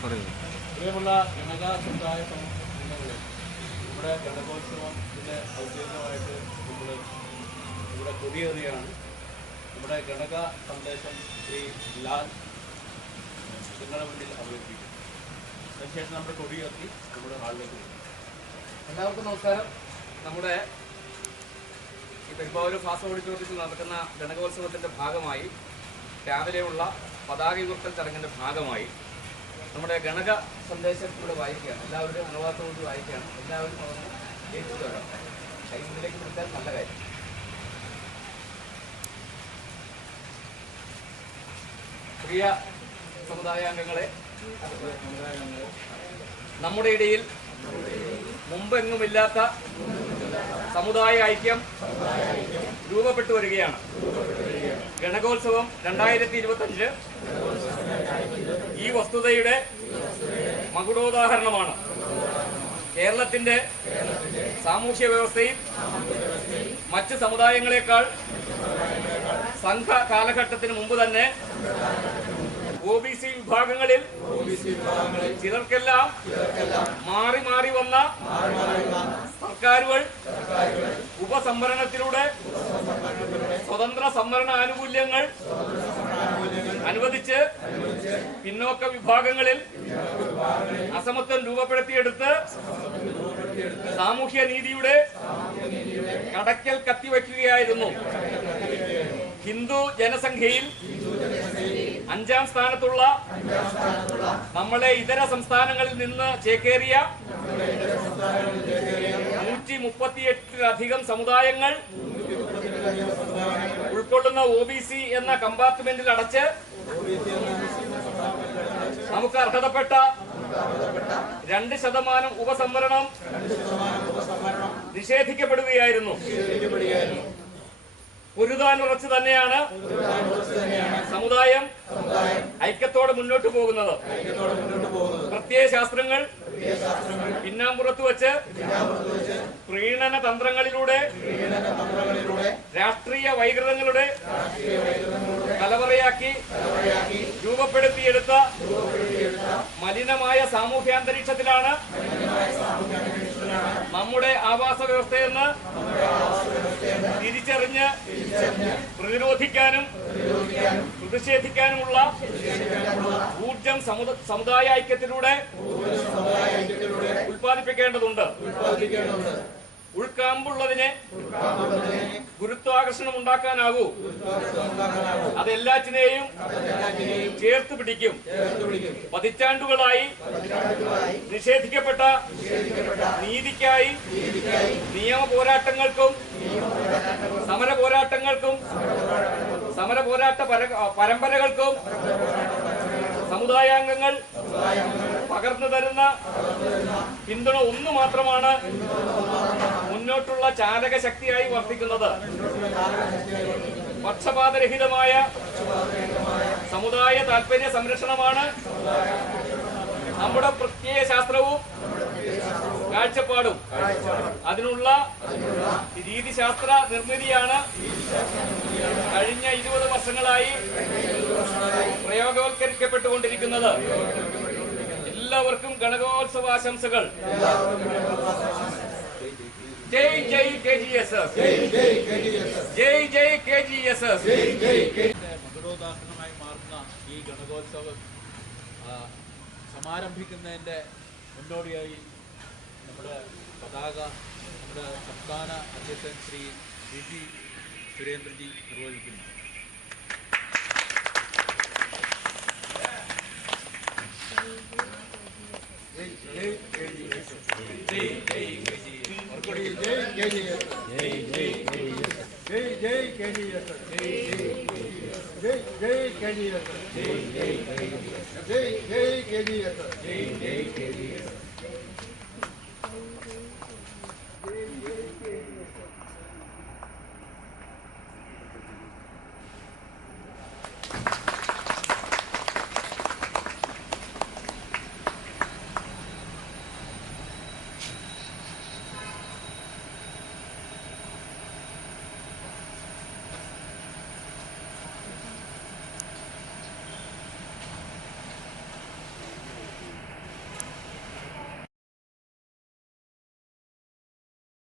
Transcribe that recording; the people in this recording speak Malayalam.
പ്രിയമുള്ള ഗണക സമുദായ അംഗങ്ങളെ, നമ്മുടെ ഗണകോത്സവത്തിൻ്റെ ഔദ്യോഗികമായിട്ട് നമ്മൾ ഇവിടെ കൊടിയേറുകയാണ്. നമ്മുടെ ഗണക സന്ദേശം ശ്രീ ലാൽ നിങ്ങളുടെ മുന്നിൽ അവതരിപ്പിക്കും. അതിനുശേഷം നമ്മുടെ കൊടിയേറി നമ്മുടെ ഹാളിലേക്ക് പോകും. എല്ലാവർക്കും നമസ്കാരം. നമ്മുടെ ഈ പെരുമ്പാവൂർ ഫാസ്റ്റ് ഓഡിറ്റോറിയത്തിൽ നടക്കുന്ന ഗണകോത്സവത്തിൻ്റെ ഭാഗമായി രാവിലെയുള്ള പതാക ഉയർത്തൽ ചടങ്ങിൻ്റെ ഭാഗമായി നമ്മുടെ ഗണക സന്ദേശം ഇവിടെ വായിക്കുകയാണ്. എല്ലാവരും അനുവാദത്തോട് വായിക്കുകയാണ്. എല്ലാവരും അതൊന്ന് ഏറ്റിട്ട് വരാം. കൈമുന്നിലേക്ക് കൊടുത്താൽ നല്ല കാര്യം. പ്രിയ സമുദായാംഗങ്ങളെ, നമ്മുടെ ഇടയിൽ മുമ്പെങ്ങുമില്ലാത്ത സമുദായ ഐക്യം രൂപപ്പെട്ടു വരികയാണ്. ഗണകോത്സവം 2025 ഈ വസ്തുതയുടെ മകുടോദാഹരണമാണ്. കേരളത്തിന്റെ സാമൂഹ്യ വ്യവസ്ഥയിൽ മറ്റ് സമുദായങ്ങളെക്കാൾ സംഘ കാലഘട്ടത്തിന് മുമ്പ് തന്നെ OBC വിഭാഗങ്ങളിൽ ചിലർക്കെല്ലാം മാറി മാറി വന്ന സർക്കാരുകൾ ഉപസംവരണത്തിലൂടെ സ്വതന്ത്ര സംവരണ ആനുകൂല്യങ്ങൾ അനുവദിച്ച് പിന്നോക്ക വിഭാഗങ്ങളിൽ അസമത്വം രൂപപ്പെടുത്തിയെടുത്ത് സാമൂഹ്യ നീതിയുടെ കടക്കൽ കത്തിവയ്ക്കുകയായിരുന്നു. ഹിന്ദു ജനസംഖ്യയിൽ 5ാം സ്ഥാനത്തുള്ള നമ്മളെ ഇതര സംസ്ഥാനങ്ങളിൽ നിന്ന് ചേക്കേറിയ 138-ലധികം സമുദായങ്ങൾ ഉൾക്കൊള്ളുന്ന OBC എന്ന കമ്പാർട്ട്മെന്റിൽ അടച്ച് നമുക്ക് അർഹതപ്പെട്ട 2% ഉപസംവരണം നിഷേധിക്കപ്പെടുകയായിരുന്നു. പൊരുതാനുറച്ച് തന്നെയാണ് സമുദായം ഐക്യത്തോടെ മുന്നോട്ട് പോകുന്നത്. പ്രത്യയശാസ്ത്രങ്ങൾ പിന്നാമ്പുറത്ത് വെച്ച് പ്രീണന തന്ത്രങ്ങളിലൂടെ രാഷ്ട്രീയ വൈകൃതങ്ങളുടെ കലവറയാക്കി രൂപപ്പെടുത്തിയെടുത്ത മലിനമായ സാമൂഹ്യാന്തരീക്ഷത്തിലാണ് നമ്മുടെ ആവാസ വ്യവസ്ഥയെന്ന് തിരിച്ചറിഞ്ഞ് പ്രതിരോധിക്കാനും പ്രതിഷേധിക്കാനുമുള്ള ഊർജം സമുദായ ഐക്യത്തിലൂടെ ഉൽപ്പാദിപ്പിക്കേണ്ടതുണ്ട്. ഉൾക്കാമ്പുള്ളതിനെ ഗുരുത്വാകർഷണം ഉണ്ടാക്കാനാകൂ. അതെല്ലാറ്റിനെയും ചേർത്ത് പിടിക്കും. പതിറ്റാണ്ടുകളായി നിഷേധിക്കപ്പെട്ട നീതിക്കായി നിയമ പോരാട്ടങ്ങൾക്കും സമര പോരാട്ട പരമ്പരകൾക്കും സമുദായാംഗങ്ങൾ പകർന്നു തരുന്ന പിന്തുണ ഒന്നു മാത്രമാണ് മുന്നോട്ടുള്ള ചാലക ശക്തിയായി വർത്തിക്കുന്നത്. പക്ഷപാതരഹിതമായ സമുദായ താൽപര്യ സംരക്ഷണമാണ് നമ്മുടെ പ്രത്യയശാസ്ത്രവും കാഴ്ചപ്പാടും. അതിനുള്ള രീതിശാസ്ത്ര നിർമ്മിതിയാണ് കഴിഞ്ഞ 20 വർഷങ്ങളായി പ്രയോഗവൽക്കരിക്കപ്പെട്ടുകൊണ്ടിരിക്കുന്നത്. എല്ലാവർക്കും ഗണകോത്സവാശംസകൾ. ജയ് ജയ് KGSS, ജയ് ജയ് KGSS. മകുടോദാഹരണമായി മാറുന്ന ഈ ഗണകോത്സവം സമാരംഭിക്കുന്നതിൻ്റെ മുന്നോടിയായി നമ്മുടെ പതാക നമ്മുടെ സംസ്ഥാന അധ്യക്ഷൻ ശ്രീ VP സുരേന്ദ്രജി നിർവഹിക്കുന്നു.